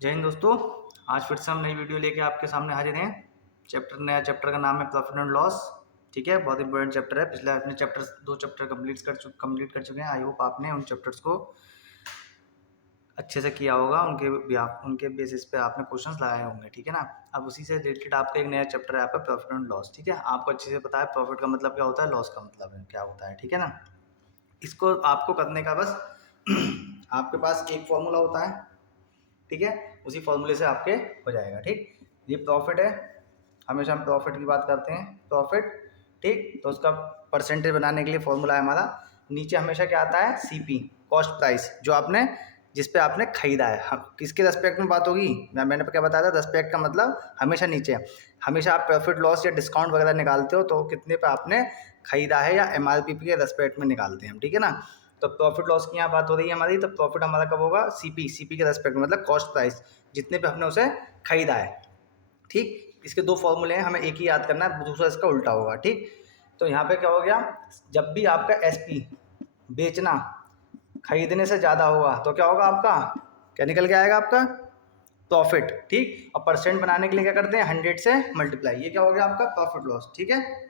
जय हिंद दोस्तों। आज फिर से हम नई वीडियो लेके आपके सामने हाजिर हैं। नया चैप्टर का नाम है प्रॉफिट एंड लॉस। ठीक है, बहुत इंपॉर्टेंट चैप्टर है। पिछले अपने दो चैप्टर कंप्लीट कर चुके हैं। आई होप आपने उन चैप्टर्स को अच्छे से किया होगा। उनके बेसिस पे आपने क्वेश्चंस लगाए होंगे। ठीक है ना। अब उसी से रिलेटेड आपका एक नया चैप्टर है, आपका प्रॉफिट एंड लॉस। ठीक है, आपको अच्छे से पता है प्रॉफिट का मतलब क्या होता है, लॉस का मतलब क्या होता है। ठीक है ना। इसको आपको करने का बस आपके पास एक फॉर्मूला होता है। ठीक है, उसी फॉर्मूले से आपके हो जाएगा। ठीक, ये प्रॉफिट है। हमेशा हम प्रॉफिट की बात करते हैं, प्रॉफिट। ठीक, तो उसका परसेंटेज बनाने के लिए फॉर्मूला है हमारा। नीचे हमेशा क्या आता है, सीपी, कॉस्ट प्राइस, जो आपने जिस पे आपने खरीदा है। हम किसके रेस्पेक्ट में बात होगी, मैंने क्या बताया था, रेस्पेक्ट का मतलब हमेशा नीचे। हमेशा आप प्रॉफिट लॉस या डिस्काउंट वगैरह निकालते हो तो कितने पे आपने खरीदा है, या एमआरपी के रेस्पेक्ट में निकालते हैं हम। ठीक है ना। तो प्रॉफिट लॉस की यहाँ बात हो रही है हमारी, तो प्रॉफिट हमारा कब होगा, सीपी के रेस्पेक्ट में, मतलब कॉस्ट प्राइस, जितने पे हमने उसे खरीदा है। ठीक, इसके दो फॉर्मूले हैं, हमें एक ही याद करना है, दूसरा इसका उल्टा होगा। ठीक, तो यहाँ पे क्या हो गया, जब भी आपका एसपी, बेचना, खरीदने से ज़्यादा होगा तो क्या होगा, आपका क्या निकल के आएगा, आपका प्रॉफिट। ठीक, और परसेंट बनाने के लिए क्या करते हैं, 100 से मल्टीप्लाई। ये क्या हो गया, आपका प्रॉफिट लॉस। ठीक है।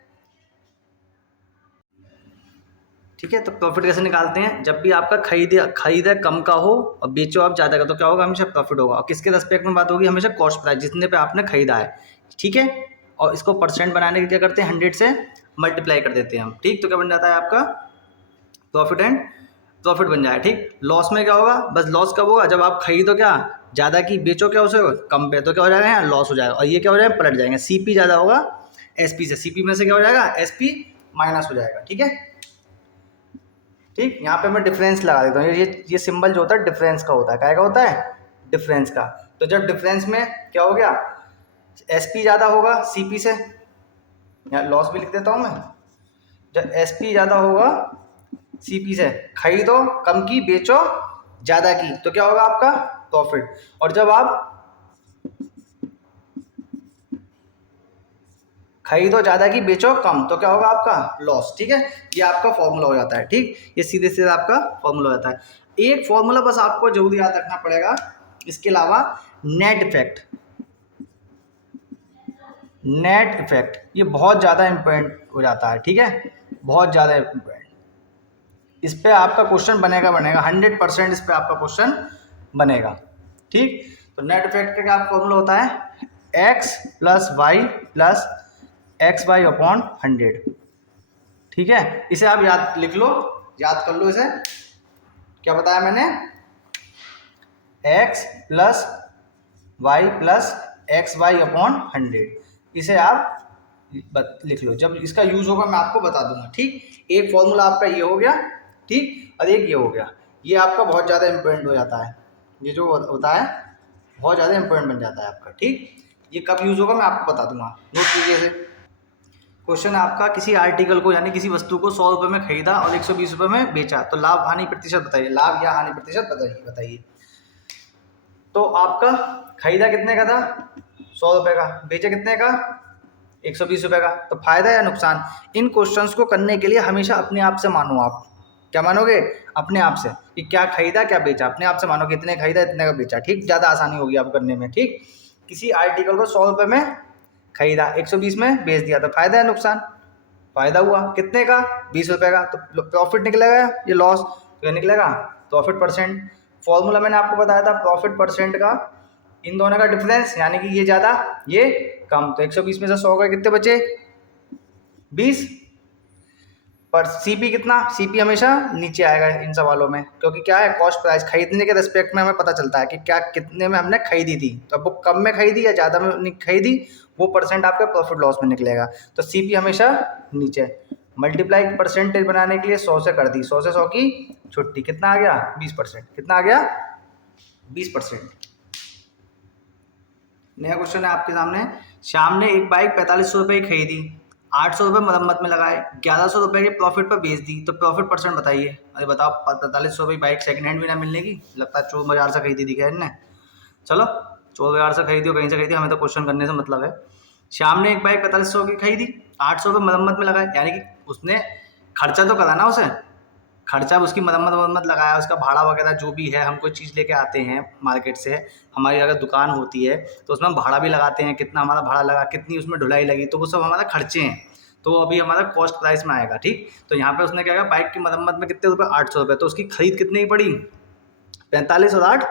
ठीक है, तो प्रॉफिट कैसे निकालते हैं, जब भी आपका खरीद कम का हो और बेचो आप ज़्यादा का, तो क्या होगा, हमेशा प्रॉफिट होगा। और किसके रेस्पेक्ट में बात होगी, हमेशा कॉस्ट प्राइस, जितने पे आपने खरीदा है। ठीक है, और इसको परसेंट बनाने के लिए क्या करते हैं, 100 से मल्टीप्लाई कर देते हैं हम। ठीक, तो क्या बन जाता है आपका प्रॉफिट एंड प्रॉफिट बन जाए। ठीक, लॉस में क्या होगा, बस लॉस कब होगा, जब आप खरीदो क्या ज़्यादा की, बेचो क्या उसे कम पे, तो क्या हो जाएगा, यहाँ लॉस हो जाएगा। और ये क्या हो जाएगा, पलट जाएंगे, सीपी ज़्यादा होगा एसपी से, सीपी में से क्या हो जाएगा, एसपी माइनस हो जाएगा। ठीक है। ठीक, यहाँ पे मैं डिफरेंस लगा देता हूँ। ये सिंबल जो होता है डिफरेंस का होता है, क्या का होता है, डिफरेंस का। तो जब डिफरेंस में क्या हो गया, एसपी ज़्यादा होगा सीपी से, यहाँ लॉस भी लिख देता हूँ मैं। जब एसपी ज़्यादा होगा सीपी से, खरीदो कम की, बेचो ज़्यादा की, तो क्या होगा, आपका प्रॉफिट। और जब आप खरीदो ज़्यादा की, बेचो कम, तो क्या होगा, आपका लॉस। ठीक है, ये आपका फॉर्मूला हो जाता है। ठीक, ये सीधे सीधे आपका फॉर्मूला हो जाता है। एक फॉर्मूला बस आपको जरूर याद रखना पड़ेगा, इसके अलावा नेट इफेक्ट। नेट इफेक्ट ये बहुत ज़्यादा इंपॉर्टेंट हो जाता है। ठीक है, बहुत ज़्यादा इंपॉर्टेंट। इस पर आपका क्वेश्चन बनेगा 100% इस पर आपका क्वेश्चन बनेगा। ठीक, तो नेट इफेक्ट का क्या फॉर्मूला होता है, x plus y plus x y upon 100। ठीक है, इसे आप याद लिख लो, याद कर लो इसे। क्या बताया मैंने, x plus y plus x y upon 100। इसे आप लिख लो, जब इसका यूज होगा मैं आपको बता दूंगा। ठीक, एक फॉर्मूला आपका ये हो गया। ठीक, और एक ये हो गया। ये आपका बहुत ज़्यादा इंपॉर्टेंट हो जाता है, ये जो होता है बहुत ज़्यादा इंपॉर्टेंट बन जाता है आपका। ठीक, ये कब यूज होगा मैं आपको बता दूंगा, नोट कीजिए इसे। क्वेश्चन है आपका, किसी आर्टिकल को यानी किसी वस्तु को 100 रुपये में खरीदा और 120 रुपये में बेचा, तो लाभ हानि प्रतिशत बताइए। लाभ या हानि प्रतिशत बताइए। तो आपका खरीदा कितने का था, 100 रुपये का, बेचा कितने का, 120 रुपये का, तो फायदा या नुकसान। इन क्वेश्चंस को करने के लिए हमेशा अपने आप से मानो। आप क्या मानोगे, अपने आप से, कि क्या खरीदा क्या बेचा, अपने आप से मानो कि इतने खरीदा इतने का बेचा। ठीक, ज़्यादा आसानी होगी आप करने में। ठीक, किसी आर्टिकल को 100 रुपये में खरीदा, 120 में बेच दिया, तो फायदा या नुकसान, फायदा हुआ। कितने का, 20 रुपये का, तो प्रॉफिट निकलेगा, ये लॉस, तो ये निकलेगा प्रॉफिट परसेंट। फॉर्मूला मैंने आपको बताया था प्रॉफिट परसेंट का, इन दोनों का डिफरेंस, यानी कि ये ज़्यादा ये कम, तो 120 में से 100 का कितने बचे, 20। पर सीपी कितना, सीपी हमेशा नीचे आएगा इन सवालों में, क्योंकि क्या है, कॉस्ट प्राइस, खरीदने के रेस्पेक्ट में हमें पता चलता है कि क्या कितने में हमने खरीदी थी, तो अब वो कम में खरीदी या ज़्यादा में खरीदी, वो परसेंट आपका प्रॉफिट लॉस में निकलेगा। तो सीपी हमेशा नीचे। मल्टीप्लाई परसेंटेज बनाने के लिए 100 से कर दी, 100 से 100 की छुट्टी, कितना आ गया, 20%। कितना आ गया, 20%। नया क्वेश्चन है आपके सामने, श्याम ने एक बाइक 4500 रुपये की खरीदी, 800 रुपये मरम्मत में लगाए, 1100 रुपये के प्रॉफिट पर बेच दी, तो प्रॉफिट परसेंट बताइए। अरे बताओ, 4500 रुपये बाइक सेकंड हैंड भी ना मिलने की, लगता है चोर बाजार से खरीदी थी क्या इनने। चलो, चोर बाजार से खरीदी हो, कहीं से खरीदी, हमें तो क्वेश्चन करने से मतलब है। श्याम ने एक बाइक 4500 की खरीदी, 800 रुपये मरम्मत में लगाए, यानी कि उसने खर्चा तो करा ना, उसे खर्चा उसकी मरम्मत लगाया, उसका भाड़ा वगैरह जो भी है, हम कोई चीज़ लेके आते हैं मार्केट से, हमारी अगर दुकान होती है तो उसमें हम भाड़ा भी लगाते हैं, कितना हमारा भाड़ा लगा, कितनी उसमें ढुलाई लगी, तो वो सब हमारा खर्चे हैं, तो अभी हमारा कॉस्ट प्राइस में आएगा। ठीक, तो यहाँ पे उसने क्या कहा, बाइक की मरम्मत में कितने रुपये, 800 रुपये, तो उसकी खरीद कितनी की पड़ी, 45 और 8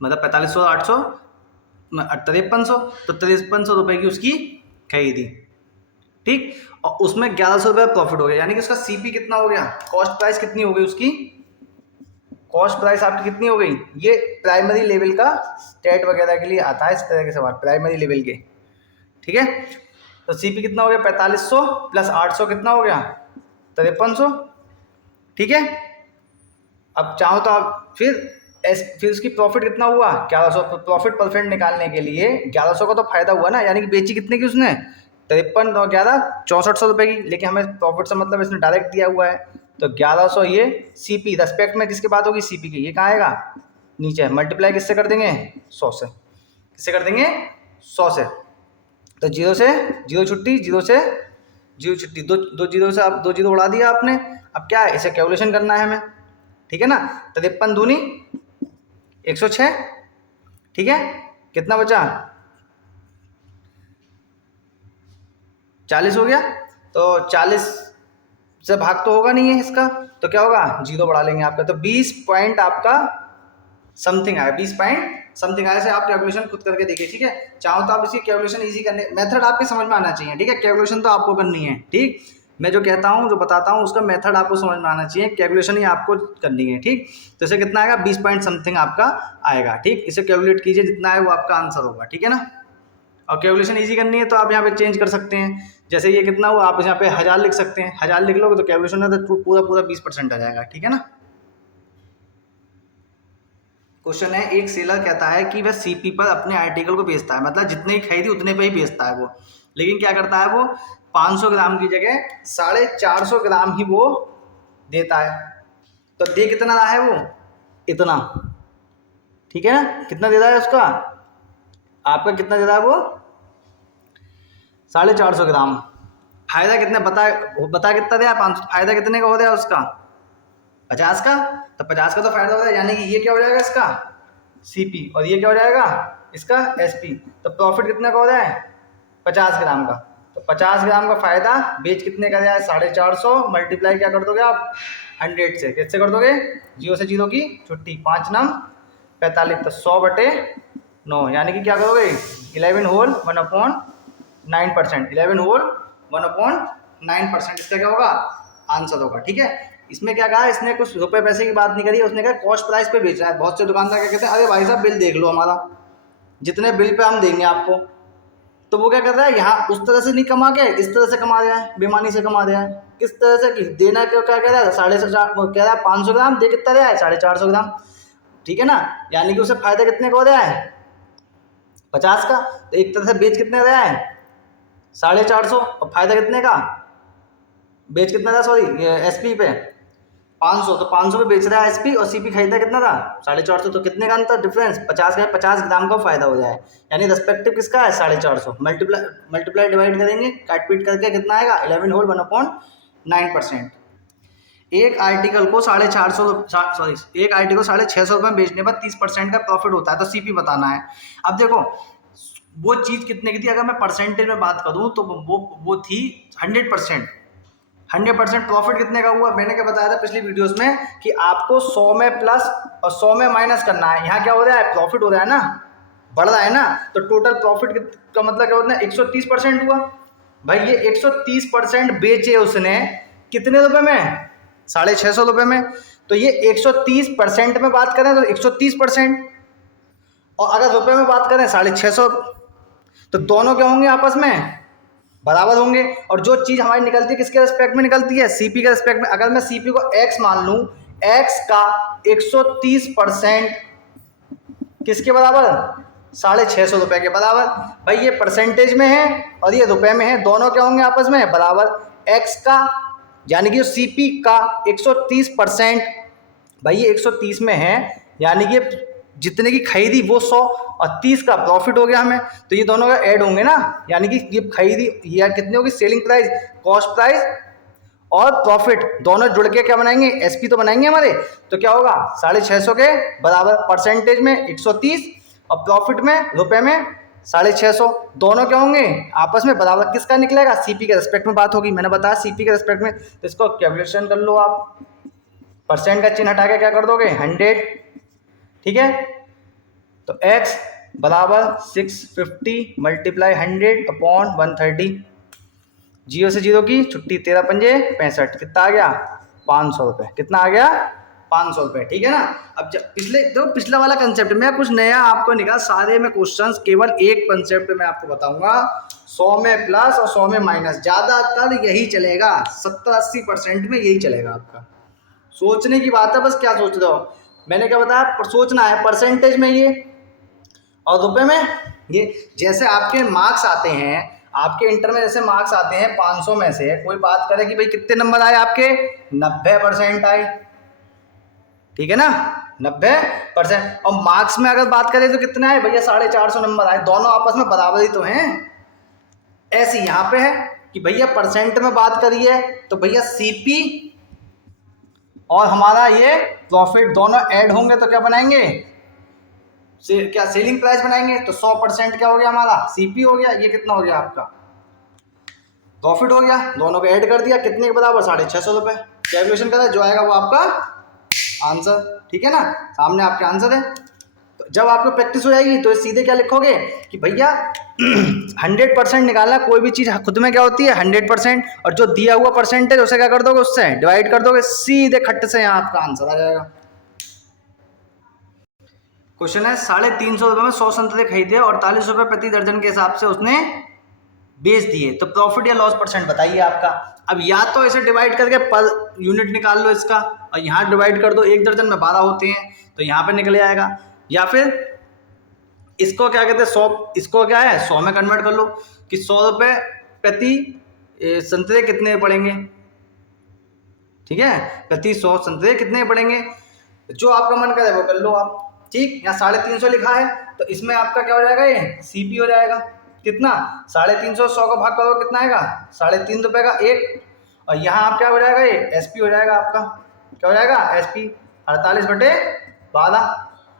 मतलब 4500 और 800 5300, तो 5300 रुपये की उसकी खरीदी। ठीक, और उसमें 1100 रुपये प्रॉफिट हो गया, यानी कि उसका सीपी कितना हो गया, कॉस्ट प्राइस कितनी हो गई उसकी, कॉस्ट प्राइस आपकी कितनी हो गई। ये प्राइमरी लेवल का टेट वगैरह के लिए आता है इस तरह के सवाल, प्राइमरी लेवल के। ठीक है, तो सीपी कितना हो गया, 4500 प्लस 800 कितना हो गया, 5300। ठीक है, अब चाहो तो आप फिर उसकी प्रॉफिट कितना हुआ, 1100। प्रॉफिट परसेंट निकालने के लिए 1100 का तो फायदा हुआ ना, यानी कि बेची कितने की उसने, 53 और 11 6400 रुपये की, लेकिन हमें प्रॉफिट से मतलब इसने डायरेक्ट दिया हुआ है, तो 1100 ये सीपी रेस्पेक्ट में किसकी बात होगी, सीपी की, ये कहाँ आएगा, नीचे, मल्टीप्लाई किससे कर देंगे, 100 से, किससे कर देंगे, 100 से, तो 0 से 0 छुट्टी, 0 से 0 छुट्टी, दो जीरो से आप 2 जीरो उड़ा दिया आपने। अब क्या है, इसे कैलकुलेशन करना है हमें, ठीक है ना, 53 दूनी 106। ठीक है, कितना बचा, 40 हो गया, तो 40 से भाग तो होगा नहीं है इसका, तो क्या होगा, 0 बढ़ा लेंगे आपका, तो 20 पॉइंट आपका समथिंग आया, 20 पॉइंट समथिंग आया। से आप कैलकुलेशन खुद करके देखिए। ठीक है, चाहो तो आप इसकी कैलकुलेशन इजी करने, मेथड आपके समझ में आना चाहिए। ठीक है, कैलकुलेशन तो आपको करनी है। ठीक, मैं जो कहता हूँ, जो बताता हूँ, उसका मेथड आपको समझ में आना चाहिए, कैलकुलेशन ही आपको करनी है। ठीक, तो इसे कितना आएगा, 20 पॉइंट समथिंग आपका आएगा। ठीक, इसे कैलकुलेट कीजिए, जितना है वो आपका आंसर होगा। ठीक है ना, और कैलकुलेशन इजी करनी है तो आप यहाँ पे चेंज कर सकते हैं, जैसे ये कितना हुआ, आप यहाँ पे 1000 लिख सकते हैं, 1000 लिख लोगे तो कैलकुलेशन में तो पूरा 20% आ जाएगा। ठीक है ना। क्वेश्चन है, एक सेलर कहता है कि वह सीपी पर अपने आर्टिकल को बेचता है, मतलब जितने ही खरीदी उतने पे ही बेचता है वो, लेकिन क्या करता है वो, 500 ग्राम की जगह 450 ग्राम ही वो देता है, तो दे कितना रहा है वो, इतना। ठीक है ना, कितना दे रहा है उसका, आपका कितना दे रहा है वो, 450 ग्राम। फायदा कितना, बता कितना दिया, 500, फायदा कितने का हो रहा है उसका, 50 का, तो 50 का तो फायदा हो रहा है, यानी कि ये क्या हो जाएगा इसका सीपी, और ये क्या हो जाएगा इसका एसपी, तो प्रॉफिट कितने का हो रहा है, 50 ग्राम का, तो 50 ग्राम का फायदा बेच कितने का दिया है, 450, मल्टीप्लाई क्या कर दोगे आप 100 से, किससे कर दोगे, 0 से 0 की छुट्टी, 5 नम 45, तो 100/9, यानी कि क्या करोगे, 11 होल 1/9%, 11 होल 1/9%, इसका क्या होगा, आंसर होगा। ठीक है, इसमें क्या कहा, इसने कुछ रुपए पैसे की बात नहीं करी, उसने कहा कॉस्ट प्राइस पे बेच रहा है। बहुत से दुकानदार क्या कहते हैं, अरे भाई साहब बिल देख लो हमारा, जितने बिल पे हम देंगे आपको, तो वो क्या कर रहा है, यहाँ उस तरह से नहीं कमा के इस तरह से कमा रहा है, बेमानी से कमा रहा है। किस तरह से कि देना, क्यों क्या कह रहा है, 450 कह रहा है, 500 ग्राम दे कितना रहा है, 450 ग्राम। ठीक है ना, यानी कि उसे फायदा कितने का हो रहा है, 50 का, तो एक तरह से बेच कितने रहा है, 450, और फायदा कितने का, बेच कितना था, सॉरी एसपी पे 500, तो 500 पे बेच रहा है एसपी, और सीपी खरीदा कितना था, 450, तो कितने का अंतर डिफरेंस, 50 ग्राम का फायदा हो जाए, यानी रेस्पेक्टिव किसका है, 450, मल्टीप्लाई डिवाइड करेंगे, काट पीट करके कितना आएगा, 11 होल 1/9%। एक आर्टिकल को 650 रुपये में बेचने पर 30% का प्रॉफिट होता है, तो सीपी बताना है। अब देखो वो चीज़ कितने की थी, अगर मैं परसेंटेज में बात करूँ तो वो थी 100%। 100% प्रॉफिट कितने का हुआ, मैंने क्या बताया था पिछली वीडियोस में कि आपको 100 में प्लस और 100 में माइनस करना है। यहाँ क्या हो रहा है, प्रॉफिट हो रहा है ना, बढ़ रहा है ना, तो टोटल प्रॉफिट का मतलब क्या होता है, 130% हुआ। भाई ये 130% बेचे उसने कितने रुपए में, 650 रुपये में, तो ये 130% में बात करें तो 130%, और अगर रुपए में बात करें 650, तो दोनों क्या होंगे, आपस में बराबर होंगे। और जो चीज़ हमारी निकलती है किसके रेस्पेक्ट में निकलती है, सीपी के रेस्पेक्ट में। अगर मैं सीपी को x मान लूँ, x का 130% किसके बराबर, 650 रुपये के बराबर। भाई ये परसेंटेज में है और ये रुपए में है, दोनों क्या होंगे आपस में बराबर। x का यानी कि सीपी का 130%, भाई ये 130 में है, यानी कि जितने की खरीदी वो 100 और 30 का प्रॉफिट हो गया हमें, तो ये दोनों का ऐड होंगे ना, यानी कि ये खरीदी या कितने होगी, सेलिंग प्राइस, कॉस्ट प्राइस और प्रॉफिट दोनों जुड़ के क्या बनाएंगे, एसपी तो बनाएंगे हमारे। तो क्या होगा 650 के बराबर परसेंटेज में 130 और प्रॉफिट में रुपए में 650, दोनों क्या होंगे आपस में बराबर। किसका निकलेगा, सीपी के रेस्पेक्ट में बात होगी, मैंने बताया सीपी के रेस्पेक्ट में। तो इसको कैलकुलेशन कर लो आप, परसेंट का चिन्ह हटा के क्या कर दोगे 100, ठीक है। तो x बराबर 650 मल्टीप्लाई 100/130, 0 से 0 की छुट्टी, 13 पंजे 65, कितना आ गया 500 रुपये, कितना आ गया 500 रुपये, ठीक है ना। अब जब पिछला वाला कंसेप्ट में कुछ नया आपको निकाल, सारे में क्वेश्चंस केवल एक कंसेप्ट में आपको बताऊंगा, 100 में प्लस और 100 में माइनस, ज्यादातर यही चलेगा, 70-80% में यही चलेगा आपका। सोचने की बात है बस, क्या सोच रहे हो, मैंने क्या बताया, सोचना है परसेंटेज में ये और रुपए में ये। जैसे आपके मार्क्स आते हैं, आपके इंटर में जैसे मार्क्स आते हैं 500 में से कोई बात करे कि भाई कितने नंबर आए आपके, 90% आए, ठीक है ना, 90%। और मार्क्स में अगर बात करें तो कितने आए भैया, 450 नंबर आए, दोनों आपस में बराबर ही तो हैं। ऐसे यहाँ पे है कि भैया परसेंट में बात करिए तो भैया सीपी और हमारा ये प्रॉफिट दोनों ऐड होंगे तो क्या बनाएंगे, क्या सेलिंग प्राइस बनाएंगे। तो 100% क्या हो गया हमारा, सीपी हो गया, ये कितना हो गया आपका प्रॉफिट हो गया, दोनों को ऐड कर दिया, कितने के बराबर 650 रुपये। कैलकुलेशन करें, जो आएगा वो आपका आंसर, ठीक है ना, सामने आपके आंसर है। तो जब आपको प्रैक्टिस हो जाएगी तो सीधे क्या लिखोगे कि भैया 100% निकालना, कोई भी चीज़ खुद में क्या होती है 100%, और जो दिया हुआ परसेंटेज उसे क्या कर दोगे, उससे डिवाइड कर दोगे, सीधे खट्ट से यहाँ आपका आंसर आ जाएगा। क्वेश्चन है 350 रुपये में 100 संतरे खरीदे और 48 रुपये प्रति दर्जन के हिसाब से उसने बेच दिए, तो प्रॉफिट या लॉस परसेंट बताइए आपका। अब या तो इसे डिवाइड करके पर यूनिट निकाल लो इसका, और यहाँ डिवाइड कर दो, 1 दर्जन में 12 होते हैं तो यहाँ पे निकल आएगा, या फिर इसको क्या कहते हैं 100, इसको क्या है 100 में कन्वर्ट कर लो कि 100 रुपये प्रति संतरे कितने पड़ेंगे, ठीक है, प्रति 100 संतरे कितने पड़ेंगे, जो आपका मन करे वो कर लो आप, ठीक। यहाँ 350 लिखा है तो इसमें आपका क्या हो जाएगा, ये सीपी हो जाएगा, कितना 350, 100 का भाग करो कितना आएगा 3.5 रुपये का एक, और यहाँ आप क्या हो जाएगा, ये एसपी हो जाएगा आपका, क्या हो जाएगा एसपी 48/12,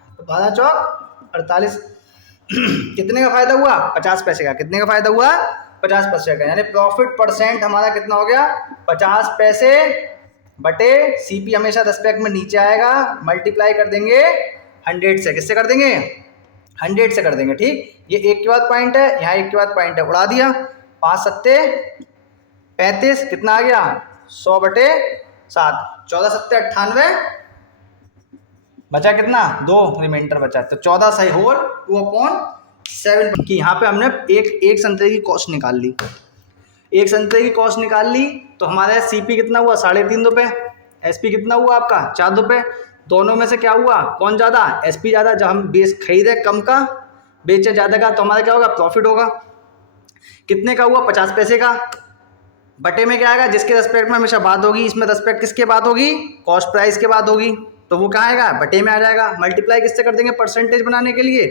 तो 12 चौक 48, कितने का फायदा हुआ 50 पैसे का, कितने का फायदा हुआ 50 पैसे का, यानी प्रॉफिट परसेंट हमारा कितना हो गया 50 पैसे बटे सीपी, हमेशा रेस्पेक्ट में नीचे आएगा, मल्टीप्लाई कर देंगे 100 से, किससे कर देंगे 100 से कर देंगे, ठीक। ये एक के बाद पॉइंट है, यहाँ एक के बाद पॉइंट है, उड़ा दिया, 5 सत्ते 35, कितना आ गया 100/7, 14 सत्ते 98, बचा कितना 2 रिमाइंडर बचा, तो 14 सही होल 2/7 की। यहाँ पे हमने एक संतरे की कॉस्ट निकाल ली, एक संतरे की कॉस्ट निकाल ली, तो हमारा सीपी कितना हुआ 3.5 रुपये, एसपी कितना हुआ आपका 4 रुपये, दोनों में से क्या हुआ कौन ज़्यादा, एसपी ज़्यादा, जब हम खरीदे कम का बेचे ज़्यादा का, तो हमारा क्या होगा प्रॉफिट होगा, कितने का हुआ 50 पैसे का, बटे में क्या आएगा, जिसके रेस्पेक्ट में हमेशा बात होगी, इसमें रेस्पेक्ट किसके बात होगी, कॉस्ट प्राइस के बात होगी, तो वो कहाँ आएगा बटे में आ जाएगा, मल्टीप्लाई किससे कर देंगे परसेंटेज बनाने के लिए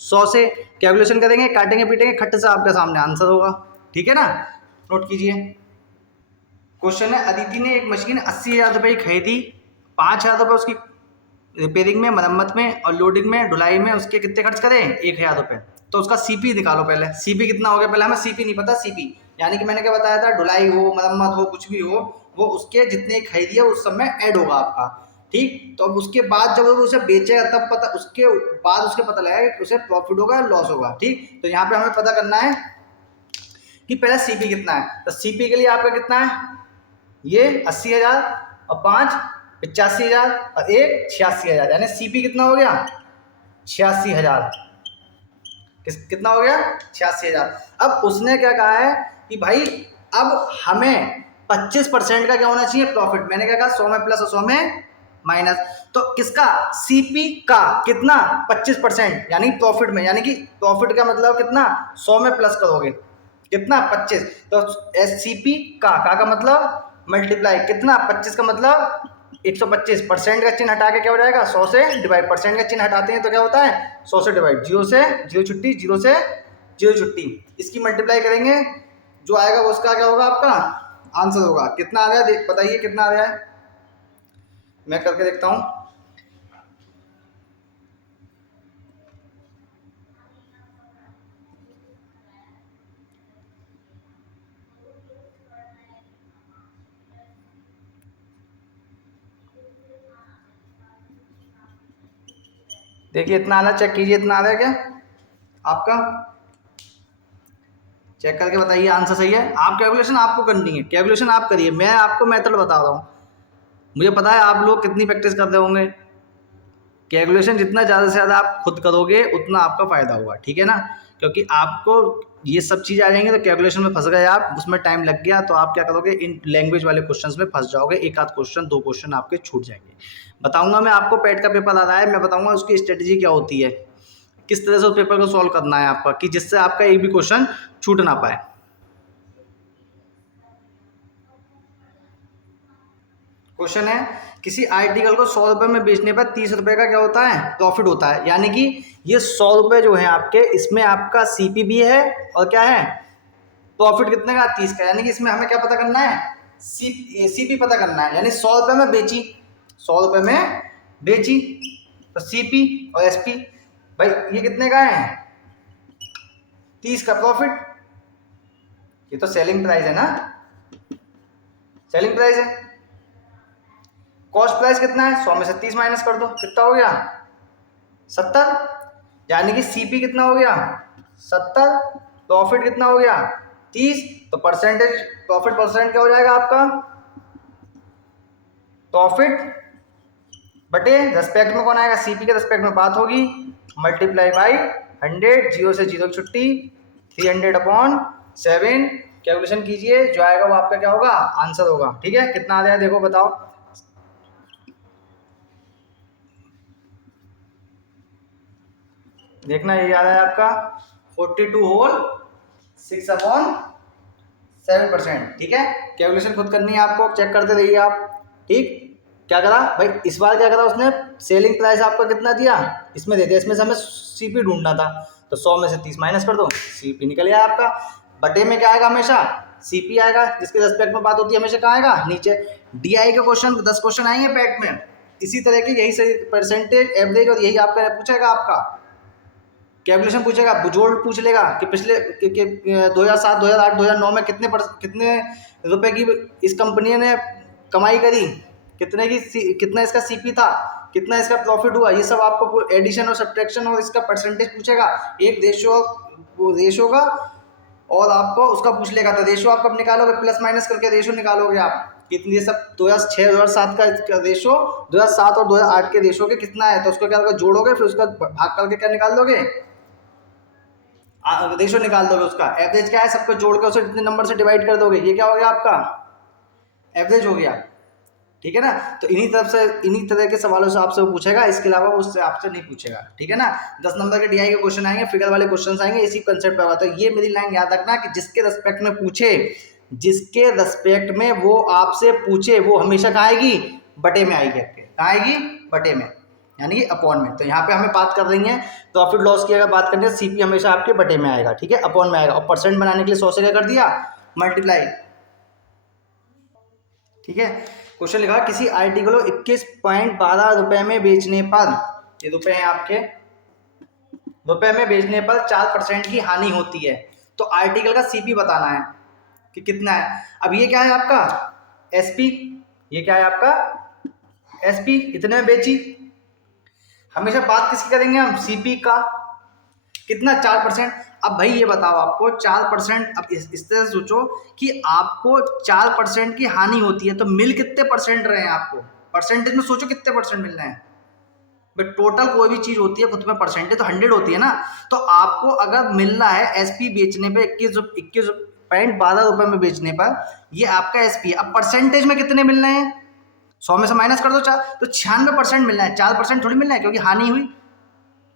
100 से, कैलकुलेशन करेंगे, काटेंगे पीटेंगे, खट्ट से आपके सामने आंसर होगा, ठीक है ना, नोट कीजिए। क्वेश्चन है, अदिति ने एक मशीन 80,000 रुपये की खरीदी, 5,000 रुपये उसकी रिपेयरिंग में, मरम्मत में और लोडिंग में, ढुलाई में उसके कितने खर्च करें 1,000 रुपये, तो उसका सीपी निकालो पहले, सीपी कितना हो गया, पहले हमें सीपी नहीं पता, सीपी यानी कि मैंने क्या बताया था, ढुलाई हो मरम्मत हो कुछ भी हो, वो उसके जितने खरीदी है उस सब में ऐड होगा आपका, ठीक। तो अब उसके बाद जब वो उसे बेचेगा तब पता, उसके बाद उसके पता लगेगा कि उसे प्रॉफिट होगा या लॉस होगा, ठीक। तो यहाँ पे हमें पता करना है कि पहले सीपी कितना है, तो सीपी के लिए आपका कितना है, ये 80,000 और 5 85,000 और 1 86,000, यानी सीपी कितना हो गया 86,000, कितना हो गया 86,000। अब उसने क्या कहा है कि भाई अब हमें 25% का क्या होना चाहिए प्रॉफिट, मैंने क्या कहा 100 में प्लस और 100 में माइनस, तो किसका सीपी का कितना 25%, यानी प्रॉफिट में, यानी कि प्रॉफिट का मतलब कितना 100 में प्लस करोगे कितना 25, तो सीपी का मतलब मल्टीप्लाई कितना 25 का मतलब 125, परसेंट का चिन्ह हटा के क्या हो जाएगा 100 से डिवाइड, परसेंट का चिन्ह हटाते हैं तो क्या होता है 100 से डिवाइड, 0 से 0 छुट्टी, 0 से 0 छुट्टी, इसकी मल्टीप्लाई करेंगे जो आएगा वो उसका क्या होगा आपका आंसर होगा। कितना आ रहा है देख बताइए कितना आ रहा है, मैं करके देखता हूँ। देखिए इतना आ रहा है, चेक कीजिए इतना आ रहा है क्या आपका, चेक करके बताइए आंसर सही है। आप कैलकुलेशन आपको करनी है, कैलकुलेशन आप करिए, मैं आपको मेथड बता रहा हूँ। मुझे पता है आप लोग कितनी प्रैक्टिस करते होंगे। कैलकुलेशन जितना ज़्यादा से ज़्यादा आप खुद करोगे उतना आपका फ़ायदा होगा, ठीक है ना। क्योंकि आपको ये सब चीज़ें आ जाएंगी तो कैलकुलेशन में फंस गए आप, उसमें टाइम लग गया तो आप क्या करोगे, इन लैंग्वेज वाले क्वेश्चंस में फंस जाओगे, एक आध क्वेश्चन दो क्वेश्चन आपके छूट जाएंगे। बताऊंगा मैं आपको, पेट का पेपर आ रहा है, मैं बताऊंगा उसकी स्ट्रेटेजी क्या होती है, किस तरह से उस पेपर को सॉल्व करना है आपका, कि जिससे आपका एक भी क्वेश्चन छूट ना पाए। क्वेश्चन है, किसी आर्टिकल को 100 रुपए में बेचने पर 30 रुपए का क्या होता है, प्रॉफिट होता है। यानी कि ये 100 रुपए जो है आपके, इसमें आपका सीपी भी है और क्या है, प्रॉफिट कितने का, 30 का। यानी कि इसमें हमें क्या पता करना है, सीपी पता करना है। यानी 100 रुपए में बेची, 100 रुपए में बेची, तो सीपी और एसपी भाई ये कितने का है, 30 का प्रॉफिट। ये तो सेलिंग प्राइस है ना, सेलिंग प्राइस है। कॉस्ट प्राइस कितना है, 100 में से 30 माइनस कर दो, कितना हो गया, 70। यानी कि सीपी कितना हो गया, 70, प्रॉफिट कितना हो गया, 30। तो परसेंटेज, प्रॉफिट परसेंट क्या हो जाएगा आपका, प्रॉफिट बटे रेस्पेक्ट में कौन आएगा, सीपी के रेस्पेक्ट में बात होगी, मल्टीप्लाई बाई 100, जीरो से जीरो की छुट्टी, 300/7। कैलकुलेशन कीजिए, जो आएगा वो आपका क्या होगा, आंसर होगा। ठीक है, कितना आ रहा है देखो बताओ, देखना ये आ रहा है आपका 42 होल 6/7%। ठीक है, कैलकुलेशन खुद करनी है आपको, चेक करते रहिए आप। ठीक, क्या करा भाई इस बार, क्या करा उसने, सेलिंग प्राइस आपका कितना दिया, इसमें दे दिया, इसमें से हमें सीपी ढूंढना था, तो 100 में से 30 माइनस कर दो, सीपी निकल गया आपका। बटे में क्या आएगा, हमेशा सीपी आएगा, जिसके रेस्पेक्ट में बात होती है हमेशा कहाँ आएगा, नीचे। डीआई के क्वेश्चन 10 क्वेश्चन आएंगे पैट में, इसी तरह के, यही सही परसेंटेज एवरेज, और यही आपका पूछेगा, आपका कैलकुलेशन पूछेगा, जोड़ पूछ लेगा कि पिछले 2007, 2008, 2009 में कितने रुपए की इस कंपनी ने कमाई करी, कितने की कितना इसका सीपी था, कितना इसका प्रॉफिट हुआ, ये सब आपको एडिशन और सब्ट्रैक्शन और इसका परसेंटेज पूछेगा। एक रेशियो, वो रेशियो का, और आपको उसका पूछ लेगा, तो रेशियो आप कब निकालोगे, प्लस माइनस करके रेशियो निकालोगे आप, कितनी, ये सब 2006, 2007 का रेशियो, 2007 और 2008 के रेशियो के कितना है, तो उसको क्या होगा, जोड़ोगे, फिर उसका भाग करके क्या निकाल दोगे, रेशो निकाल दोगे। उसका एवरेज क्या है, सबको जोड़ के उसे इतने नंबर से डिवाइड कर दोगे, ये क्या हो गया आपका, एवरेज हो गया। ठीक है ना, तो इन्हीं तरफ से, इन्हीं तरह के सवालों से आपसे वो पूछेगा, इसके अलावा वो उससे आपसे नहीं पूछेगा। ठीक है ना, 10 नंबर के डीआई के क्वेश्चन आएंगे, फिगर वाले क्वेश्चन आएंगे, इसी कंसेप्ट पे होगा। तो ये मेरी लाइन याद रखना कि जिसके रेस्पेक्ट में पूछे, जिसके रेस्पेक्ट में वो आपसे पूछे, वो हमेशा कहाँ आएगी, बटे में आएगी आपके, कहाँ आएगी, बटे में, यानी कि अपॉन में। तो यहाँ पे हमें बात कर रही है प्रॉफिट लॉस की, अगर बात करें तो सीपी हमेशा आपके बटे में आएगा, ठीक है, अपॉन में आएगा। और परसेंट बनाने के लिए 100 से क्या कर दिया, मल्टीप्लाई। ठीक है, क्वेश्चन लिखा, किसी आर्टिकल को 21.12 रुपए में बेचने पर, ये रुपए हैं आपके, रुपए में बेचने पर 4% की हानि होती है, तो आर्टिकल का सीपी बताना है कि कितना है। अब ये क्या है आपका, एसपी, ये क्या है आपका, एसपी, इतने में बेची। हमेशा बात किसकी करेंगे हम, सीपी का, कितना, 4%। अब भाई ये बताओ आपको 4%, अब इस तरह से सोचो कि आपको 4% की हानि होती है, तो मिल कितने परसेंट रहे हैं आपको, परसेंटेज में सोचो कितने परसेंट मिल रहे हैं। बट टोटल कोई भी चीज होती है खुद में परसेंटेज तो 100 होती है ना, तो आपको अगर मिल रहा है एसपी बेचने पे 21.12 रुपए में बेचने पर, ये आपका एसपी। अब परसेंटेज में कितने मिल रहे हैं, 100 में से माइनस कर दो 4, तो 96% मिलना है, 4% थोड़ी मिलना है क्योंकि हानि हुई।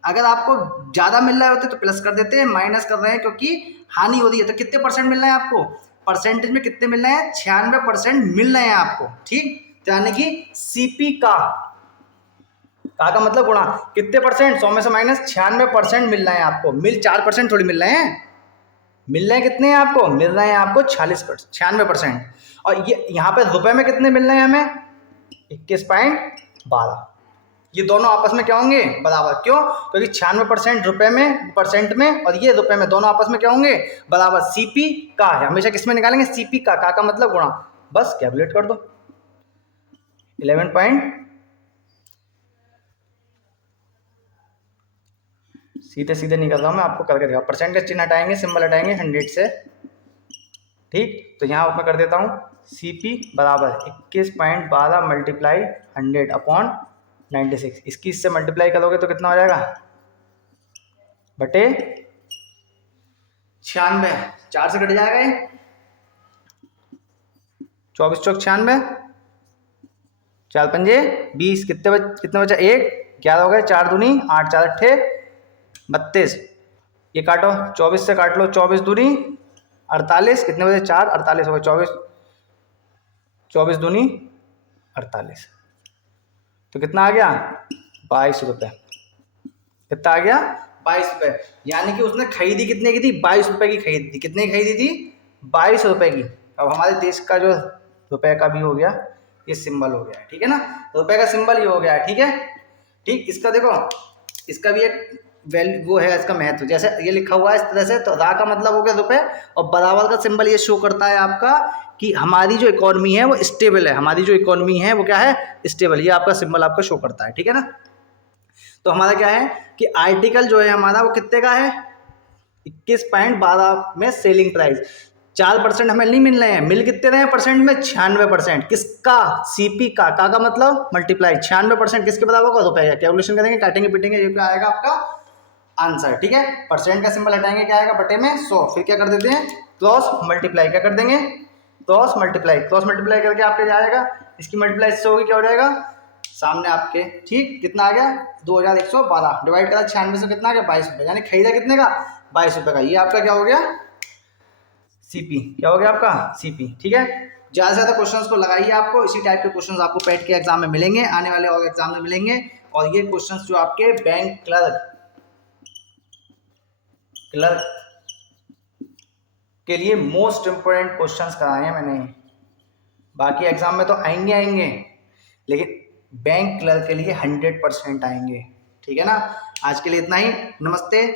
अगर आपको ज्यादा मिल रहे होते तो प्लस कर देते हैं, माइनस कर रहे हैं क्योंकि हानि हो रही है। तो कितने परसेंट मिल रहे हैं आपको, परसेंटेज में कितने मिल रहे हैं, 96% मिल रहे हैं आपको। ठीक, तो यानी कि सीपी का मतलब गुणा कितने परसेंट, 100 में से माइनस 96% मिल रहे हैं आपको, मिल 4% थोड़ी मिल रहे हैं। मिल रहे हैं कितने हैं आपको, मिल रहे हैं आपको 96%। और ये यहाँ पे रुपए में कितने मिल रहे हैं हमें, 21.12। ये दोनों आपस में क्या होंगे, बराबर। क्यों, क्योंकि 96% रुपए में परसेंट में और ये रुपए में, दोनों आपस में क्या होंगे, बराबर। सीपी का है, हमेशा किसमें निकालेंगे, सीपी का मतलब गुणा, बस कैलकुलेट कर दो। 11 सीधे सीधे निकल रहा हूँ मैं, आपको करके दिखा। परसेंट का चिन्ह हटाएंगे, सिंबल हटाएंगे 100 से, ठीक। तो यहाँ मैं कर देता हूँ सीपी बराबर 21.12 मल्टीप्लाई 100 अपॉन 96। इसकी इससे मल्टीप्लाई करोगे तो कितना हो जाएगा, बटे 96, 4 से कट जाएगा ये, 24 चौक 96, 4 पंजे 20, कितने बचा, 1, 11 हो गए, 4 दूनी 8, 4 अट्ठे 32। ये काटो, 24 से काट लो, 24 दूनी 48, कितने बजे, 4, 48 हो गए, 24 दूनी 48, तो कितना आ गया, 22 रुपये। कितना आ गया, 22 रुपये। यानी कि उसने खरीदी कितने की थी, 22 रुपये की खरीदी थी। कितने की खरीदी थी, 22 रुपये की। अब हमारे देश का जो रुपये का भी हो गया, ये सिंबल हो गया, ठीक है ना, रुपये का सिंबल ये हो गया, ठीक है। ठीक, इसका देखो, इसका भी एक वैल्यू वो है, इसका महत्व। जैसे ये लिखा हुआ है इस तरह से, तो रा का मतलब हो गया रुपए, और बराबर का सिंबल ये शो करता है आपका कि हमारी जो इकोनॉमी है वो स्टेबल है, हमारी जो इकोनॉमी है वो क्या है, स्टेबल। ये आपका सिंबल आपका शो करता है, ठीक है ना। तो हमारा क्या है कि आर्टिकल जो है हमारा वो कितने का है, 21.12 में सेलिंग प्राइस। 4% हमें नहीं मिल रहे हैं, मिल कितने रहे हैं परसेंट में, 96%। किसका, सीपी का मतलब मल्टीप्लाई 96% किसके बराबर होगा, रुपए का। कैलकुलेशन करेंगे, काटेंगे पीटेंगे, ये क्या आएगा आपका आंसर, ठीक है। परसेंट का सिंबल हटाएंगे, क्या आएगा, बटे में 100। फिर क्या कर देते हैं, क्रॉस मल्टीप्लाई, क्या कर देंगे, क्रॉस मल्टीप्लाई करके आपके जाएगा, इसकी मल्टीप्लाई इससे होगी, क्या हो जाएगा सामने आपके, ठीक। कितना आ गया, 2112 डिवाइड करा 96 से, कितना आ गया, 22 रुपये। यानी खरीदा कितने का, 22 रुपये का। ये आपका क्या हो गया, सीपी, क्या हो गया आपका सीपी, ठीक है। ज़्यादा से ज़्यादा क्वेश्चंस को लगाइए, आपको इसी टाइप के क्वेश्चंस आपको पेट के एग्जाम में मिलेंगे, आने वाले और एग्जाम में मिलेंगे। और ये क्वेश्चंस जो आपके बैंक क्लर्क के लिए मोस्ट इंपोर्टेंट क्वेश्चंस कराए हैं मैंने। बाकी एग्जाम में तो आएंगे, लेकिन बैंक क्लर्क के लिए 100% आएंगे, ठीक है ना। आज के लिए इतना ही, नमस्ते।